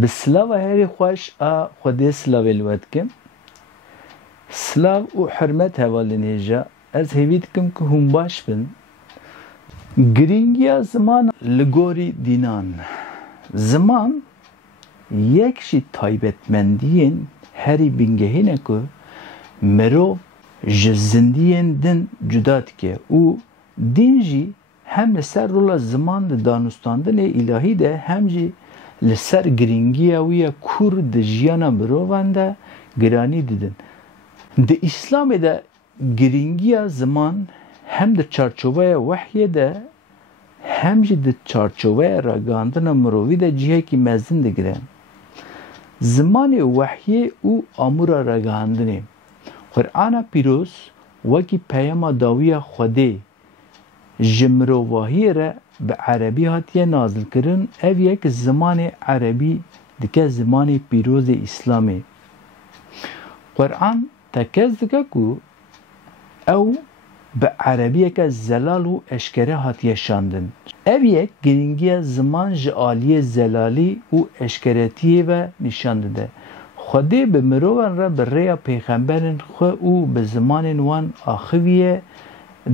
بسلاو هری خوش خودی سلاو الواد کم سلاو و حرمت هوالین هجا از هیوید کم که هم باش بن گرینگی زمان لگوری دینان زمان یکشی تایبتمندین هری بینگهینه که مرو جزندین دن جداد که او دین جی هم لسر رولا زمان دانستاندن الهی ده هم جی لسر گرینگی اویا کور ده جیانا مروان ده گرانی دیدن ده اسلام ده گرینگی زمان هم ده چارچوبه وحی ده هم جی ده چارچوبه راگاندن مروی ده جیه که مزن ده گرن زمان وحی او امور راگاندنه قرآن پیروز وکی پیام داوی خوده جمروواهی را به عربی هاتیه نازل کرن او یک زمان عربی دکه زمان پیروز اسلامی قرآن تکز دکه که او به عربی که زلال و اشکره هاتیه شاندن او یک گرینگی زمان جعالی زلالی و اشکرتیه و نشانده ده خوده به مروان را به ریا پیغمبرن خو او به زمان وان آخویه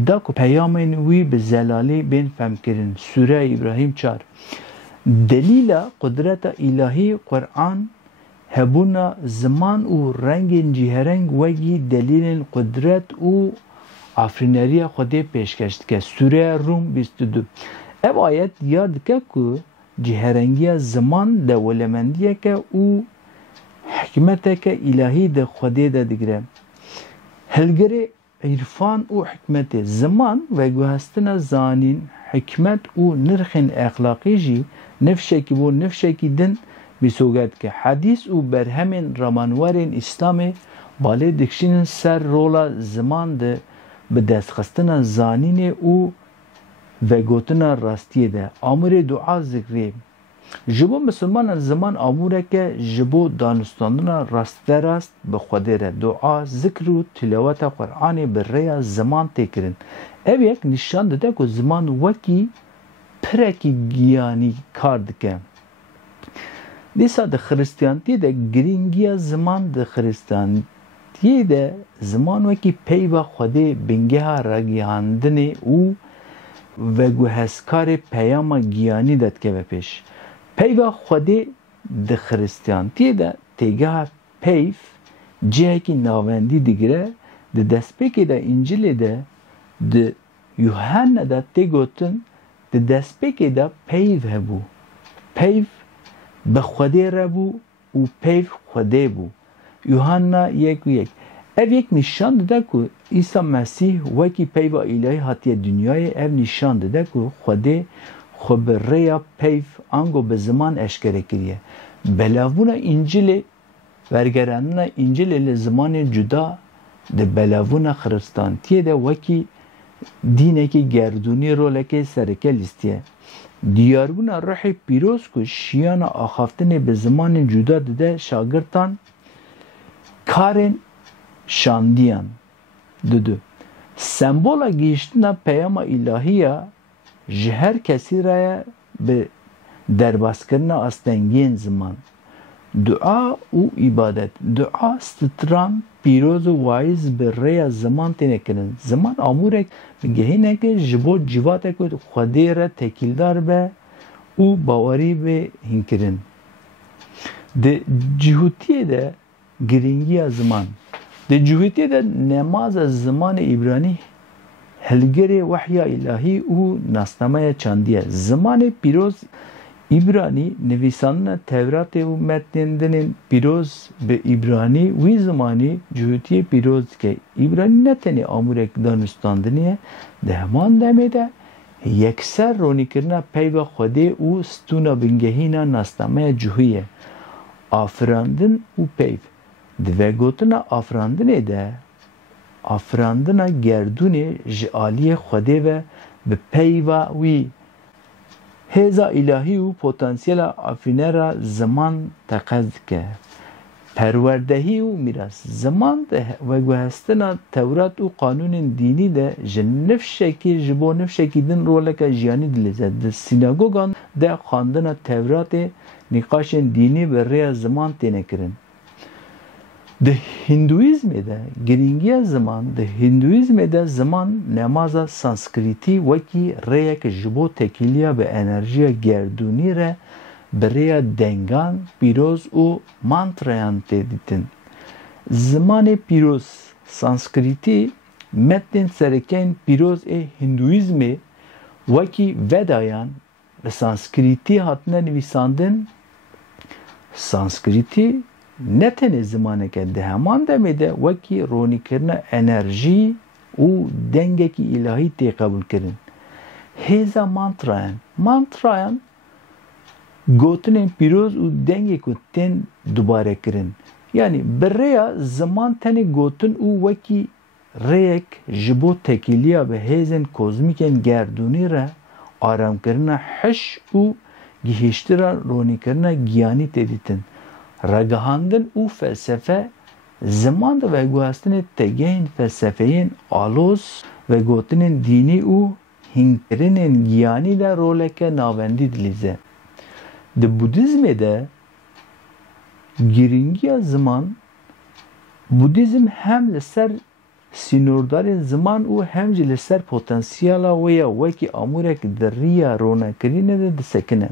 دا که پیامین وی به زلالی بین فهم کرن سوره ابراهیم 4 دلیل قدرت الهی قرآن هبونا زمان و رنگ جهرنگ وگی دلیل قدرت و آفرینری خوده پیشکشت که سوره روم 22 اب آیت یاد که جهرنگی زمان ده ولمندیه که او حکمته که الهی ده خوده ده دگره هلگره عرفان و حکمت زمان و گوهستن زانین حکمت و نرخ اخلاقی جی نفشه کی بو نفشه کی دن بیسوگد که حدیث و برهمین رمانوارین اسلامی باله دکشین سر رولا زمان ده به دست خستن زانین و گوتن راستی ده امر دعا ذکری جبو مسلمان زمان اموره که جبو دانستاندن راست به خوده ره دعا ذکر و تلاوت قرآن بر ریا زمان تکرن او یک نشان ده که زمان وکی پرکی گیانی کار دکه دیسا ده خریستیانتی ده گرینگی زمان ده خریستیانتی ده زمان وکی پیو خوده بنگه را گیاندنه و گوهسکار پیام گیانی داد که بپیش پیو خوده ده خریستیانتی ده تیگه پیف جه که ناوندی دیگره ده دستپیکی ده انجیل ده یوحنا ده تیگوتن ده دستپیکی ده پیو هبو پیو به خوده ربو و پیو خوده بو یوحنا 1:1 او یک نشان ده که عیسی مسیح وکی پیو الهی هاتی دنیای او نشان ده که خوده خب ریا پیف آنگو به زمان اشکره کریه بلاوون انجیل ورگرانون انجیل لزمان جدا ده بلاوون خرستانتیه ده وکی دینه که گردونی روله که سرکه لیستیه دیاربون روح پیروز که شیان آخافتن به زمان جدا ده شاگرتان کارن شاندیان دو سمبولا گیشتن پیام الهیه جهر کسی را به درباز کردن استنگین زمان دعا و عبادت دعا ستران پیروز و وایز به ریا زمان تینه کردن زمان اموره بگهینه که جبو جواته که خوده را تکیلدار به او باوری به هنکرن ده جهوتیه ده گرینگی زمان ده جهوتیه ده نماز زمان ایبرانی هلگره وحی الهی او ناسنامه چاندیه زمان پیروز ایبرانی نویسان تورات و متنندن پیروز به ایبرانی وی زمانی جهوتی پیروز که ایبرانی نتنی آمورک دانستاندنیه ده همان دمه ده یکسر رونی کرنا پیو خوده او ستونا بنگهینا ناسنامه جهویه آفراندن و پیو ده گوتنا آفراندنه ده آفراندن گردون جعالی خوده و به پیو وی هزا الهی و پتانسیل آفرینه را زمان تقاضا که پروردهی و میراث زمان و گوهستن تورات و قانون دینی ده نفشکی جبو نفشکی دن روله که جیانی دلیزد ده سیناگوگان ده خواندن تورات nikaşên dînî ve rêya ziman têne kirin. Di Hinduizmê de giringiya ziman, di Hinduizmê de ziman nemaza Sanskritî wekî rêyek ji bo tekîliya ve enerjiya gerdûnî re bi rêya dengan, pîroz û mantrayan tê dîtin. Zimanê pîroz Sanskritî metnên serekeyên pîroz ê Hinduizmê wekî Vedayan bi Sanskritî hatine nivîsandin. Sanskritî ne tenê zimaneke di heman demê de wekî ronîkirina enerjî û dengekî îlahî tê qebûl kirin. Hêza mantrayan. Mantrayan gotinên pîroz û dengê ku tên dubare kirin. Yani bi rêya ziman tenê gotin û wekî rêyek ji bo tekîliya ve hêzên kozmîkên gerdûnî re aramkirina hiş û gihîştira ronîkirina giyanî tê dîtin. Ragihandin û felsefe ziman di veguhestinê tegehên felsefeyên alos ve gotinên dînî û hînkirinên giyanî de roleke navendî dilîze. Di Budîzmê de giringiya ziman, Budîzm hem li ser sînordarên ziman û hem jî li ser potansiyala wê ya wekî amûrek di rêya ronekirînê de disekine.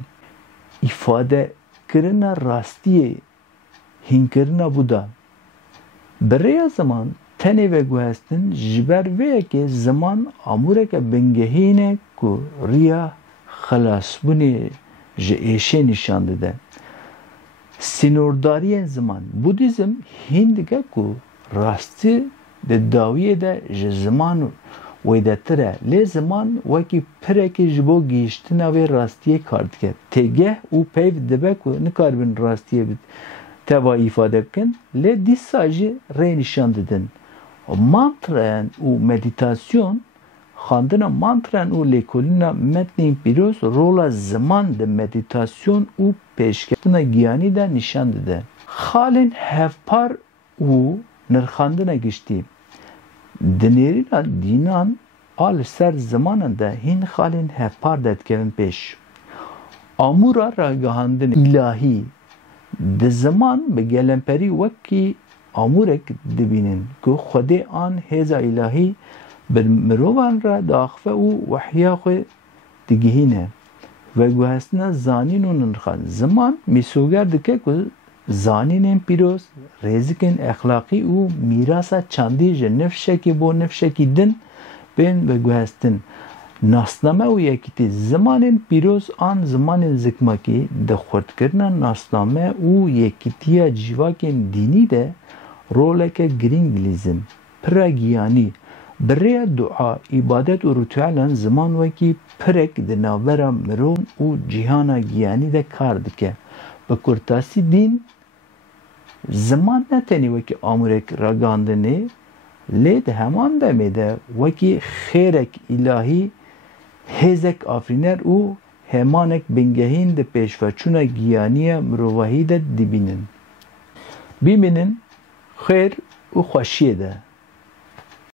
İfadekirina rastiyê hînkirina Buda. Bi rêya ziman tenê veguhestin ji ber vê yekê ziman amûreke bingehîne ku rêya xelasbûnê ji êşê nîşan dide. Sînordariyên ziman. Budîzm hîn dike ku rastî di dawiyê de ji ziman wê de tir e. Lê ziman wekî pirekê ji bo gihîştina vê rastiyê kar dike. Têgeh û peyv dibe ku nikaribin rastiyê teva îfade bikin, lê dîsa jî rê nîşan didin. Mantrayan û meditasyon, xandina mantrayan û lêkolîna metnên pîroz rola ziman di meditasyon û pêşketina giyanî de nîşan dide. Xalên hevpar û nirxandina giştî. Di nêrîna dînan a li ser zimanan de hîn xalên hevpar de dikevin pêş. Amûra ragihandinê îlahî di ziman bi gelemperî wekî amûrek dibînin ku Xwedê an hêza îlahî bi mirovan re diaxive û wehya xwe digihîne. Veguhestina zanîn û nirxan. Ziman mîsoger dike ku zanînên pîroz, rêzikên exlaqî û mîrasa çandî ji nifşekî bo nifşekî din bên veguhestin. Nasname û yekîtî. Zimanên pîroz an zimanên zikmakî di xurtkirina nasname û yekîtiya civakên dînî de roleke girîng dilîzin. Pira giyanî. Bi rêya dua, îbadet û ritûelan ziman wekî pirek di navbera mirov û cîhana giyanî de kar dike. Bi kurtasî dîn, ziman ne tenê wekî amûrek ragihandinê, lê di heman demê de wekî xêrek îlahî, hêzek afrîner û hemanek bingehîn di pêşveçûna giyaniya mirovahî de dibînin. Bîmînin xêr û xweşiyê de.